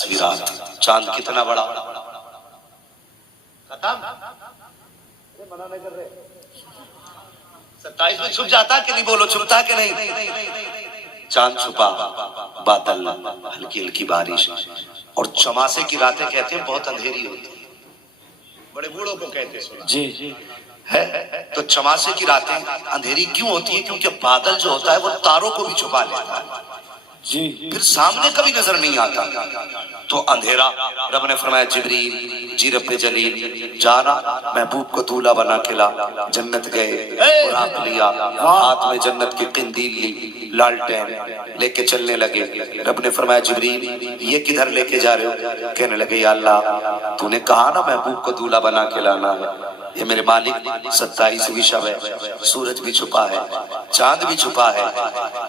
27ویں رات، چاند کتنا بڑا؟ ختم؟ منع نہیں کر رہے؟ 27 میں چھپ جاتا کہ نہیں؟ بولو چھپتا کہ نہیں؟ چاند چھپا، بادل، ہلکی ہلکی بارش، اور چماسے کی راتیں کہتے ہیں بہت اندھیری ہوتی ہیں، بڑے بوڑھوں کو کہتے ہیں سنا جی ہے۔ تو چماسے کی راتیں اندھیری کیوں ہوتی ہیں؟ کیونکہ بادل جو ہوتا ہے وہ تاروں کو بھی چھپا لیتا ہے جی، پھر سامنے کبھی نظر نہیں آتا، تو اندھیرا۔ رب نے فرمایا جبریل جی رب جلیل جانا محبوب کو دولہا بنا کے لا۔ جنت گئے، براق لیا، ہاتھ میں جنت کی قندیل لی، لالٹین لے کے چلنے لگے۔ رب نے فرمایا جبریل یہ کدھر لے کے جا رہے ہو؟ کہنے لگے یا اللہ تو نے کہا نا محبوب کو دولہا بنا کے لانا ہے، یہ میرے مالک 27ویں شب ہے، سورج بھی چھپا ہے، چاند بھی چھپا ہے،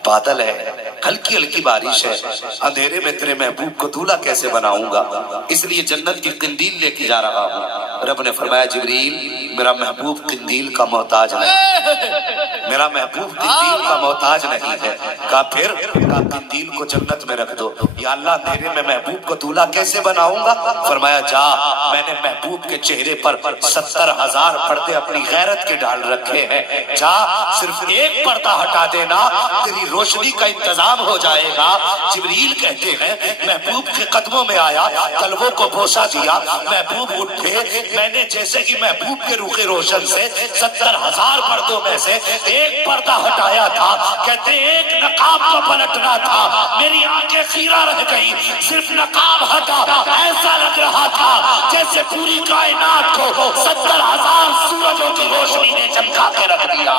بادل ہے، ہلکی ہلکی بارش ہے، اندھیرے میں تیرے محبوب کو دولہا کیسے بناؤں گا؟ اس لیے جنت کی قندیل لے کے جا رہا ہوں۔ رب نے فرمایا جبریل میرا محبوب قندیل کا محتاج نہیں، میرا محبوب قندیل کا محتاج نہیں ہے۔ کہا پھر؟ کہا قندیل کو جنت میں رکھ دو۔ یا اللہ اندھیرے میں محبوب کو دولہا کیسے بناؤں گا؟ فرمایا جا میں نے محبوب کے چہرے پر 70,000 پردے اپنی غیرت کے ڈال رکھے ہیں، جا صرف ایک پردہ ہٹا دینا تیری روشنی کا انتظام ہو جائے گا۔ جبریل کہتے ہیں محبوب کے قدموں میں آیا، تلووں کو بوسہ دیا، محبوب اٹھے، میں نے جیسے کہ محبوب کے روح روشن سے 70,000 پردوں میں سے ایک پردہ ہٹایا تھا، کہتے ایک نقاب کو پلٹنا تھا، میری آنکھیں خیرہ رہ گئی، صرف نقاب ہٹا، ایسا لگ رہا تھا جیسے پوری کائنات کو 70,000 سورجوں کی روشنی نے چمکا کے رکھ دیا۔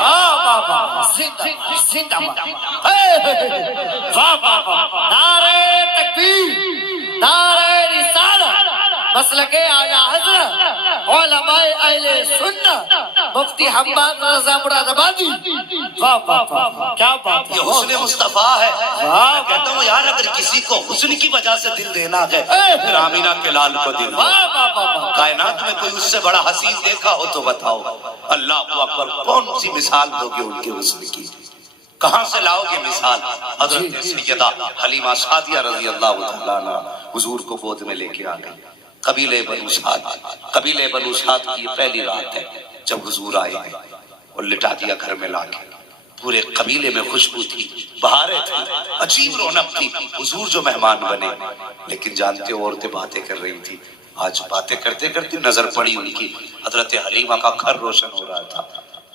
زندہ نعرہ تکبیر، نعرہ رسالت، مسلک اعلی حضرت، علماء اہل سنت، مفتی حماد رضا مراد آبادی۔ واہ واہ واہ، کیا بات ہے، یہ حسن مصطفیٰ ہے۔ میں کہتا ہوں یار اگر کسی کو حسن کی وجہ سے دل دینا ہے پھر آمینہ کے لال کو دل دو۔ کائنات میں کوئی اس سے بڑا حسین دیکھا ہو تو بتاؤ۔ اللہ اکبر، کون سی مثال دو گے ان کے حسن کی؟ کہاں سے لاؤ گے مثال؟ حضرت سیدہ حلیمہ سعدیہ رضی اللہ تعالیٰ عنہ حضور کو گود میں لے کے آ گئی۔ قبیلہ بنو سعد، قبیلہ بنو سعد کی یہ پہلی رات ہے جب حضور آئے ہیں، اور لٹا دیا گھر میں لا کے۔ پورے قبیلے میں خوشبو تھی، بہاریں تھی، عجیب رونق تھی۔ حضور جو مہمان بنے، لیکن جانتے ہو عورتیں باتیں کر رہی تھی۔ آج باتیں کرتے کرتے نظر پڑی ان کی، حضرت حلیمہ کا گھر روشن ہو رہا تھا۔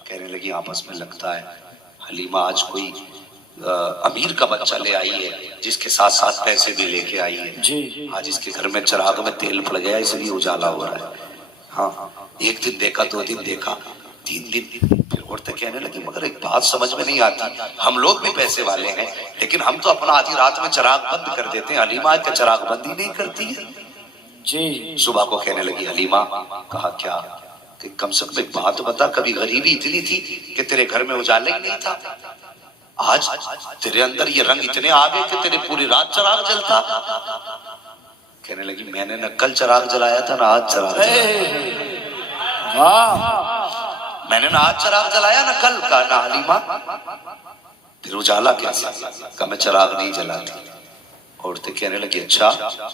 کہنے لگی آپس میں لگتا ہے حلیمہ آج کوئی امیر کا بچہ لے آئی ہے جس کے ساتھ ساتھ پیسے بھی لے کے آئی ہے، آج اس کے گھر میں چراغ میں تیل پڑ گیا اس لیے اجالا ہو رہا ہے۔ ہاں ایک دن دیکھا، 2 دن دیکھا، 3 دن، پھر عورتیں کہنے لگی مگر ایک بات سمجھ میں نہیں آتی، ہم لوگ بھی پیسے والے ہیں لیکن ہم تو اپنا آدھی رات میں چراغ بند کر دیتے ہیں، حلیمہ کا چراغ بندی نہیں کرتی ہے جی۔ صبح کو کہنے لگی حلیمہ، کہا کیا؟ کہ کم سے کم ایک بات بتا، کبھی غریبی اتنی تھی کہ تیرے گھر میں اجالا ہی نہیں تھا، آج تیرے اندر یہ رنگ اتنے آ گئے کہ تیرے پوری رات چراغ جلتا۔ کہنے لگی میں نے نہ کل چراغ جلایا تھا نہ آج چراغ جلایا، میں نے نہ آج چراغ جلایا نہ کل کا، نہ حلیمہ پھر اجالا کیسے؟ کہا میں چراغ نہیں جلاتی۔ عورتیں کہنے لگی اچھا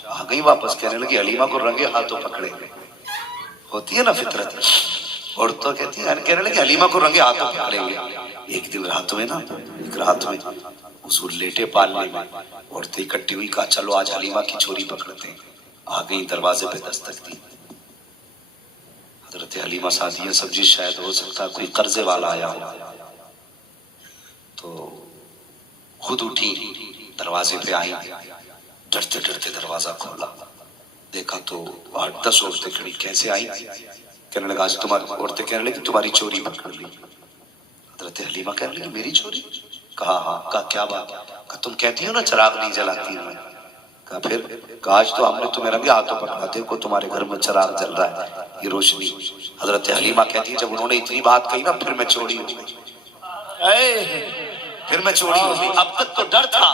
آ گئی واپس؟ کہنے لگی حلیمہ کو رنگے ہاتھوں پکڑے، ہوتی ہے نا فطرت، عورتوں کہتی ہیں، کہنے لگی حلیمہ کو رنگے ہاتھوں پکڑیں گے۔ ایک دن رات میں نا، ایک رات میں حضور لیٹے پالنے میں، عورتیں اکٹھی ہوئی، کہا چلو آج حلیمہ کی چوری پکڑتے ہیں۔ آ گئی، دروازے پہ دستک دی، حضرت حلیمہ سعدیہ سمجھی شاید ہو سکتا کوئی قرضے والا آیا ہو، تو خود اٹھی، دروازے پہ آئی، ڈرتے ڈرتے دروازہ کھولا، دیکھا تو 8-10 عورتیں کھڑی۔ کیسے آئی؟ کہنے لگا آج تمہاری، عورتیں کہنے لگی تمہاری چوری پکڑ لی۔ حضرت حلیمہ کہنے لگی میری چوری؟ کہا ہاں۔ کہا کیا بات؟ کہا تم کہتی ہو نا چراغ نہیں جلاتی میں۔ کہا پھر؟ کہا آج تو ہم نے تمہیں رنگے ہاتھوں پکڑا، دیکھو تمہارے گھر میں چراغ جل رہا ہے، یہ روشنی۔ حضرت حلیمہ کہتی ہے جب انہوں نے اتنی بات کہی نا پھر میں چوری ہو گئی، پھر میں چوری ہو گئی۔ اب تک تو ڈر تھا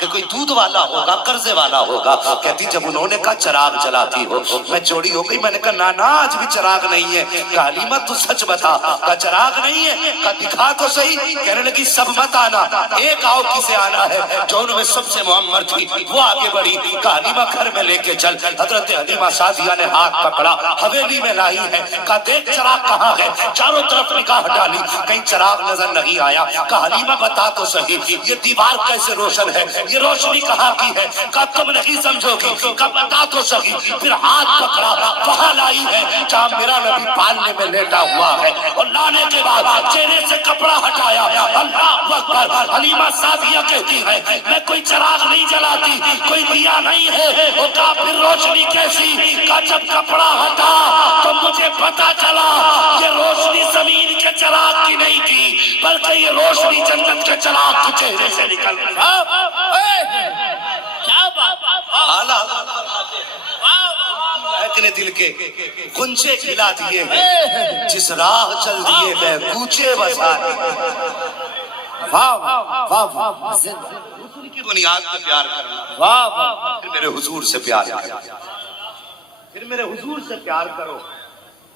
کہ کوئی دودھ والا ہوگا، قرضے والا ہوگا. کہتی جب انہوں نے کہا چراغ جلاتی ہو، میں چوڑی ہو گئی. میں نے کہا نانا آج بھی چراغ نہیں ہے. کہا حلیمہ تو سچ بتا. کہا چراغ نہیں ہے. کہا دکھا تو صحیح. کہنے لگی سب مت آنا، ایک آؤ کسے آنا ہے. جو ان میں سب سے معمر تھی وہ آگے بڑھی. کہا حلیمہ گھر میں لے کے چل. حضرت حلیمہ سعدیہ نے ہاتھ پکڑا، حویلی میں لائی ہے. کہا دیکھ چراغ کہاں ہے. چاروں طرف نگاہ ڈالی، کہیں چراغ نظر نہیں آیا. کہا حلیمہ بتا تو صحیح یہ دیوار کیسے روشن ہے، یہ روشنی کہاں کی ہے. کہا تم نہیں سمجھو گی. کہا بتا تو صحیح. پھر ہاتھ پکڑا، وہاں لائی ہے جہاں میرا نبی پالنے میں لیٹا ہوا ہے. اور لانے کے بعد چہرے سے کپڑا ہٹایا. اللہ اکبر. حلیمہ سعدیہ کہتی ہے میں کوئی چراغ نہیں جلاتی، کوئی دیا نہیں ہے. وہ کہا پھر روشنی کیسی. کہا جب کپڑا ہٹا تو مجھے پتا چلا یہ روشنی زمین کے چراغ کی نہیں تھی، بلکہ یہ روشنی جنت کے چراغ کے چہرے سے نکل گئی. کیا بات نے دل کے گنجے کھلا دیے ہیں، جس راہ چل دیے میں کوچے بسا دیے. واہ واہ واہ حضور کی بنیاد پہ پیار کرنا، واہ واہ. پھر میرے حضور سے پیار کرو، پھر میرے حضور سے پیار کرو.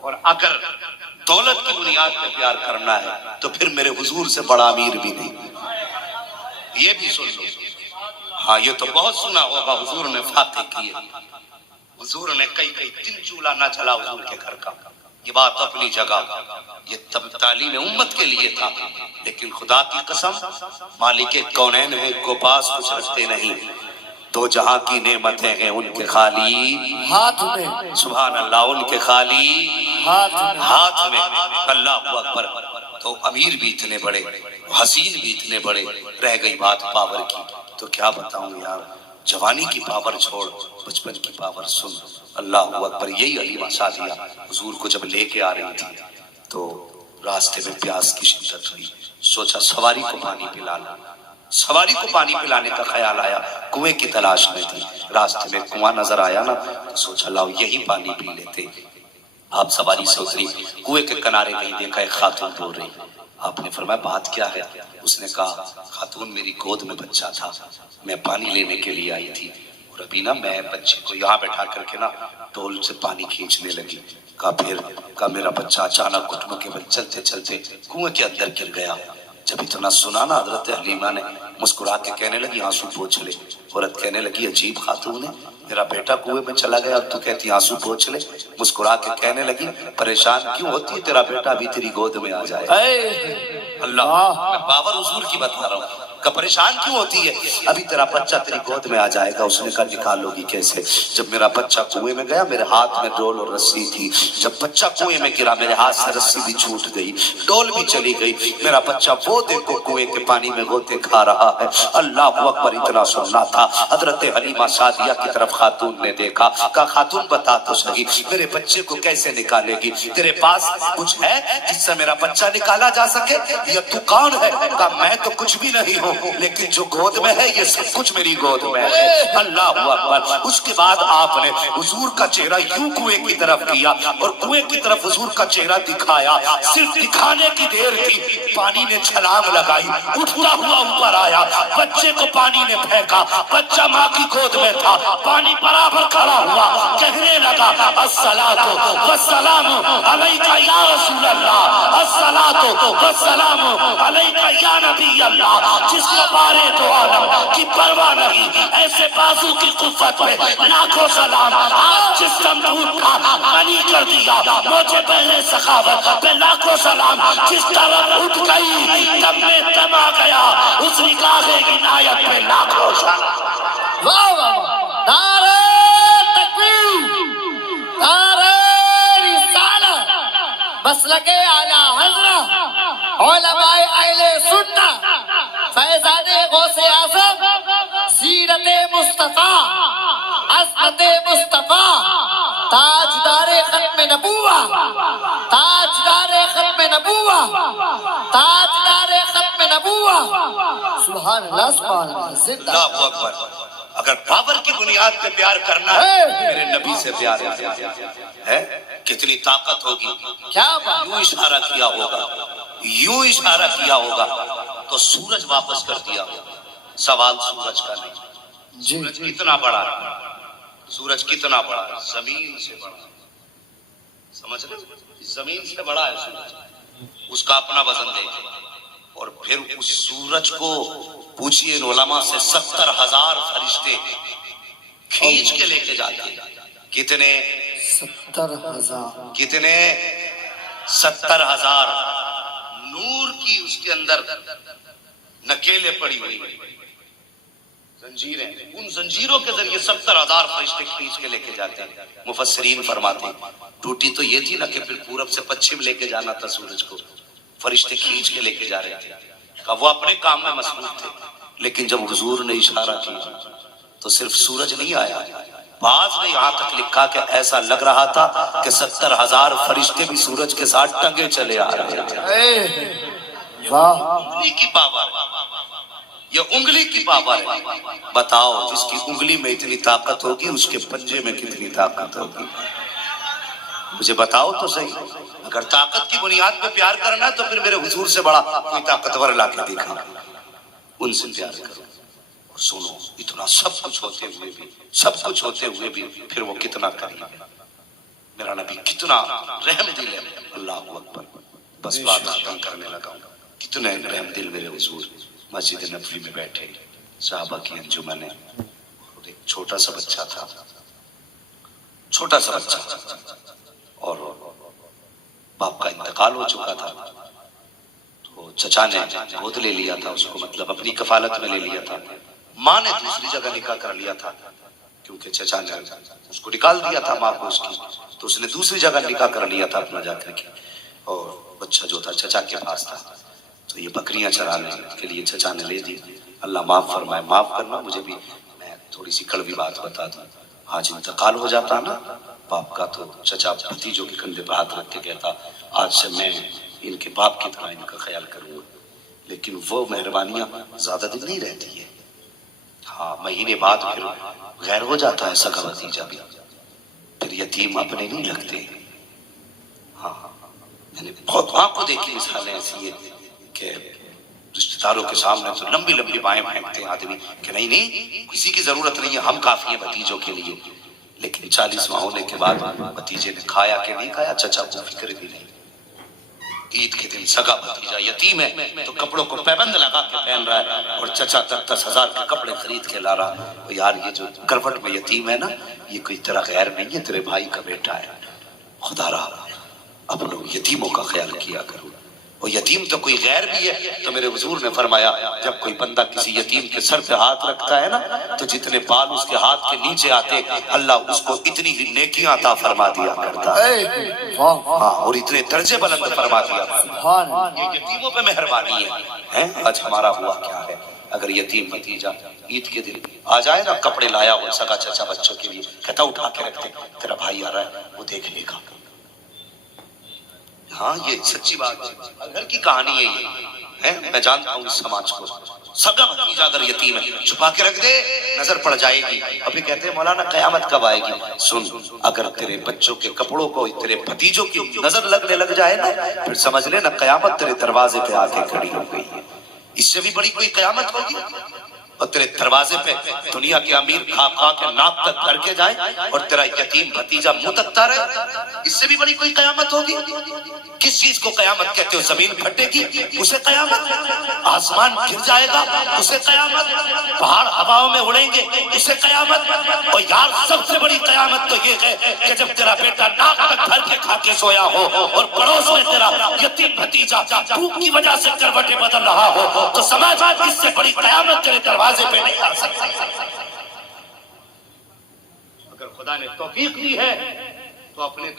اور اگر دولت کی بنیاد پہ پیار کرنا ہے تو پھر میرے حضور سے بڑا امیر بھی نہیں. یہ بھی سن لو. ہاں یہ تو بہت سنا ہوگا حضور نے فاتح کیے، حضور نے کئی دن چولہا نہ چلا حضور کے گھر کا. یہ بات اپنی جگہ، یہ تب تعلیم امت کے لیے تھا. لیکن خدا کی قسم مالک کونین ہے کو پاس کچھ رکھتے نہیں. دو جہاں کی نعمتیں ہیں ان کے خالی ہاتھ میں. سبحان اللہ، ان کے خالی ہاتھ میں. اللہ اکبر. تو امیر بھی اتنے بڑے، حسین بھی اتنے بڑے، رہ گئی بات پاور کی. تو کیا بتاؤں یار، جوانی کی پاور چھوڑ، بچپن کی پاور سن. اللہ اکبر. یہی حلیمہ سعدیہ حضور کو جب لے کے آ رہی تھی تو راستے میں پیاس کی شدت ہوئی. سوچا سواری کو پانی پلا لا. سواری کو پانی پلانے کا خیال آیا، کنویں کی تلاش میں تھی. راستے میں کنواں نظر آیا نا تو سوچا لاؤ یہی پانی پی لیتے. آپ سواری سے اتری، کنویں کے کنارے نہیں دیکھا ایک خاتون رو رہی. آپ نے فرمایا بات کیا ہے؟ اس نے کہا خاتون میری گود میں بچہ تھا، میں پانی لینے کے لیے آئی تھی اور ابھی نا میں بچے کو یہاں بیٹھا کر کے نا ڈول سے پانی کھینچنے لگی. کہا میرا بچہ اچانک گھٹنوں کے بل چلتے چلتے کنویں کے اندر گر گیا. جب اتنا سنا نا حضرت حلیمہ نے مسکرا کے کہنے لگی آنسو پوچھ لے. عورت کہنے لگی عجیب خاتون ہے، میرا بیٹا کنویں میں چلا گیا تو کہتی آنسو پوچھ لے. مسکرا کے کہنے لگی پریشان کیوں ہوتی ہے، تیرا بیٹا ابھی تیری گود میں آ جائے. اللہ، میں باور حضور کی بتا رہا ہوں. کہ پریشان کیوں ہوتی ہے، ابھی تیرا بچہ تیری گود میں آ جائے گا. اس نے کہا نکالو گی کیسے؟ جب میرا بچہ کنویں میں گیا میرے ہاتھ میں ڈول اور رسی تھی. جب بچہ کنویں میں گرا میرے ہاتھ سے رسی بھی چھوٹ گئی، ڈول بھی چلی گئی. میرا بچہ وہ دیکھو کنویں کے پانی میں غوطے کھا رہا ہے. اللہ اکبر. اتنا سننا تھا. حضرت حلیمہ سعدیہ کی طرف خاتون نے دیکھا. کہا خاتون بتا تو صحیح میرے بچے کو کیسے نکالے گی؟ تیرے پاس کچھ ہے جس سے میرا بچہ نکالا جا سکے؟ یا تو کون ہے؟ کہا میں تو کچھ بھی نہیں ہوں، لیکن جو گود میں ہے یہ سب کچھ میری گود میں ہے. اللہ اکبر. اس کے بعد آپ نے حضور کا چہرہ یوں کنویں کی طرف کیا اور کنویں کی طرف حضور کا چہرہ دکھایا. صرف دکھانے کی دیر تھی، پانی نے چھلانگ لگائی، اٹھتا ہوا اوپر آیا، بچے کو پانی نے پھینکا. بچہ ماں کی گود میں تھا، پانی برابر کھڑا ہوا، کہنے لگا الصلاۃ والسلام علیک یا رسول اللہ، الصلاۃ والسلام علیک یا نبی اللہ. جس کو بارے دو عالم کی پرواہ نہیں، ایسے بازو کی قوت پہ لاکھوں سلام. آج جس سمجھوٹ کا غنی کر دیا مجھے پہلے سخاوت پہ لاکھوں سلام. جس طرح اٹھ گئی تب میں دم آ گیا، اس نگاہ عنایت پہ لاکھوں سلام. واہ واہ. نعرہ تکبیر، نعرہ رسالت، مسلک اعلی حضرت علماء اہل سنت، فیضان غوث اعظم، سیرت مصطفیٰ، عظمت مصطفیٰ، تاجدار ختم نبوت، تاجدار ختم نبوت، تاجدار ختم نبوت. سبحان اللہ سبحان اللہ. زندہ اللہ اکبر. اگر پاور کی بنیاد پہ پیار کرنا ہے میرے نبی سے پیار ہے. کتنی طاقت ہوگی. کیا بات. یوں اشارہ کیا ہوگا، یوں اشارہ کیا ہوگا تو سورج واپس کر دیا ہوگا. سوال سورج کا نہیں. جی سورج کتنا بڑا ہے, سورج کتنا بڑا ہے, زمین سے بڑا ہے, سمجھ رہے, زمین سے بڑا ہے سورج, اس کا اپنا وزن دیکھیں. اور پھر اس سورج کو پوچھئے ان علماء سے 70,000 فرشتے کھینچ کے لے کے جاتے ہیں. کتنے؟ 70,000. کتنے؟ 70,000. نور کی اس کے اندر نکیلیں پڑی ہوئی, زنجیریں, ان زنجیروں کے ذریعے 70,000 فرشتے کھینچ کے لے کے جاتے ہیں. مفسرین فرماتے ہیں ٹوٹی تو یہ تھی نا کہ پھر پورب سے پچھم لے کے جانا تھا سورج کو, فرشتے کھینچ کے لے کے جا رہے تھے. کہ وہ اپنے کام میں مصروف تھے, لیکن جب حضور نے اشارہ کیا تو صرف سورج نہیں آیا, بعض نے یہاں تک لکھا کہ ایسا لگ رہا تھا کہ 70,000 فرشتے بھی سورج کے ساتھ ٹنگے چلے آ رہے ہیں. واہ, انگلی کی پاور, یہ انگلی کی پاور ہے. بتاؤ جس کی انگلی میں اتنی طاقت ہوگی اس کے پنجے میں کتنی طاقت ہوگی, مجھے بتاؤ تو صحیح. اگر طاقت کی بنیاد پہ پیار کرنا ہے تو پھر میرے حضور سے بڑا کوئی طاقتور لا کے دکھا, ان سے پیار کرو. اور سنو, اتنا سب کچھ ہوتے ہوئے بھی, سب کچھ ہوتے ہوئے بھی پھر وہ کتنا قریب ہے. میرا نبی کتنا رحم دل ہے. اللہ اکبر. بس بات ختم کرنے لگا ہوں. کتنے رحم دل میرے حضور. مسجد نبوی میں بیٹھے, صحابہ کی انجمن ہے, اور ایک چھوٹا سا بچہ تھا, چھوٹا سا بچہ, اور باپ کا انتقال ہو چکا تھا. تو چچا نے گود لے لیا تھا اس کو, مطلب اپنی کفالت میں لے لیا تھا. ماں نے دوسری جگہ نکاح کر لیا تھا, کیونکہ چچا نے اس کو نکال دیا تھا ماں کو اس کی, تو اس نے دوسری جگہ نکاح کر لیا تھا اپنا جا کر کے. اور بچہ جو تھا چچا کے پاس تھا, تو یہ بکریاں چرانے کے لیے چچا نے لے دی. اللہ معاف فرمائے, معاف کرنا مجھے بھی, میں تھوڑی سی کڑوی بات بتا دوں. آج انتقال ہو جاتا نا باپ کا تو چچا بھتیجوں کے کندھے پر ہاتھ رکھ کے کہتا آج سے میں ان کے باپ کی طرح ان کا خیال کروں گا. لیکن وہ مہربانیاں زیادہ دن نہیں رہتی ہے. ہاں, مہینے بعد پھر غیر ہو جاتا ہے سگا بھتیجا بھی, پھر یتیم اپنے نہیں لگتے. ہاں, میں نے بہت وہاں کو دیکھی مثالیں ایسی ہیں کہ رشتہ داروں کے سامنے تو لمبی لمبی بائیں پھینکتے ہیں آدمی کہ نہیں نہیں کسی کی ضرورت نہیں ہے, ہم کافی ہیں بھتیجوں کے لیے. لیکن 40واں ہونے کے بعد بھتیجے نے کھایا کہ نہیں کھایا چچا کو فکر بھی نہیں. عید کے دن سگا بھتیجا یتیم ہے تو کپڑوں کو پیبند لگا کے پہن رہا ہے, اور چچا 10,000 کے کپڑے خرید کے لا رہا. یار یہ جو کروٹ میں یتیم ہے نا, یہ کوئی تیرا غیر نہیں ہے, تیرے بھائی کا بیٹا ہے. خدا رہا اپنوں یتیموں کا خیال کیا کرو. اور یتیم تو کوئی غیر بھی ہے, تو میرے حضور نے فرمایا جب کوئی بندہ کسی یتیم کے سر پہ ہاتھ رکھتا ہے نا, تو جتنے بال اس کے ہاتھ کے نیچے آتے اللہ اس کو اتنی ہی نیکیاں عطا فرما دیا کرتا ہے. ہاں, اور اتنے درجے بلند فرما دیا. یہ یتیموں پہ مہربانی ہے. آج ہمارا ہوا کیا ہے, اگر یتیم بھتیجا عید کے دن آ جائے نا, کپڑے لایا ہو سگا چچا بچوں کے لیے, کہتا اٹھا کے رکھتے, تیرا بھائی آ رہا ہے وہ دیکھ لے گا. ہاں, یہ سچی بات ہے, گھر کی کہانی ہے یہ, میں جانتا ہوں اس سماج کو. سگا بھتیجا اگر یتیم ہے چھپا کے رکھ دے, نظر پڑ جائے گی. ابھی کہتے ہیں مولانا قیامت کب آئے گی. سن, اگر تیرے بچوں کے کپڑوں کو تیرے بھتیجوں کی نظر لگنے لگ جائے نا, پھر سمجھ لے نا قیامت تیرے دروازے پہ آ کے کھڑی ہو گئی ہے. اس سے بھی بڑی کوئی قیامت ہوگی. اور تیرے دروازے پہ دنیا کے امیر کھا کھا کے ناک تک کر کے جائے, اور تیرا یتیم بھتیجا منہ تکتا رہے, اس سے بھی بڑی کوئی قیامت ہوگی. کس چیز کو قیامت کہتے ہو؟ زمین پھٹے گی اسے قیامت, آسمان گر جائے گا اسے قیامت, پہاڑ ہواؤں میں اڑیں گے اسے قیامت. اور یار سب سے بڑی قیامت تو یہ ہے کہ جب تیرا بیٹا ناک تک بھر کے کھا کے سویا ہو, اور پڑوس میں تیرا یتیم بھتیجا بھوک کی وجہ سے کروٹیں بدل رہا ہو, تو سمجھ اس سے بڑی قیامت تیرے دروازے پہ نہیں آ سکتی. اگر خدا نے توفیق دی ہے تو اپنے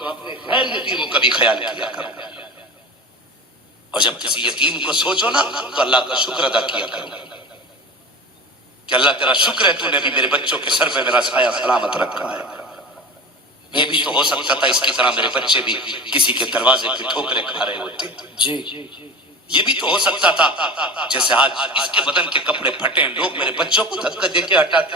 غیر یتیموں کا بھی خیال کیا کرو. اور جب کسی یتیم کو سوچو نا تو اللہ کا شکر ادا کیا کرو کہ اللہ تیرا شکر ہے تو نے بھی میرے بچوں کے سر پہ میرا سایہ سلامت رکھا ہے. یہ بھی تو ہو سکتا تھا اس کی طرح میرے بچے بھی کسی کے دروازے پہ ٹھوکریں کھا رہے ہوتے. جی, یہ بھی تو ہو سکتا تھا جیسے آج اس کے بدن کے کپڑے پھٹے, لوگ میرے بچوں کو دھکا دے کے ہٹاتے.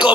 2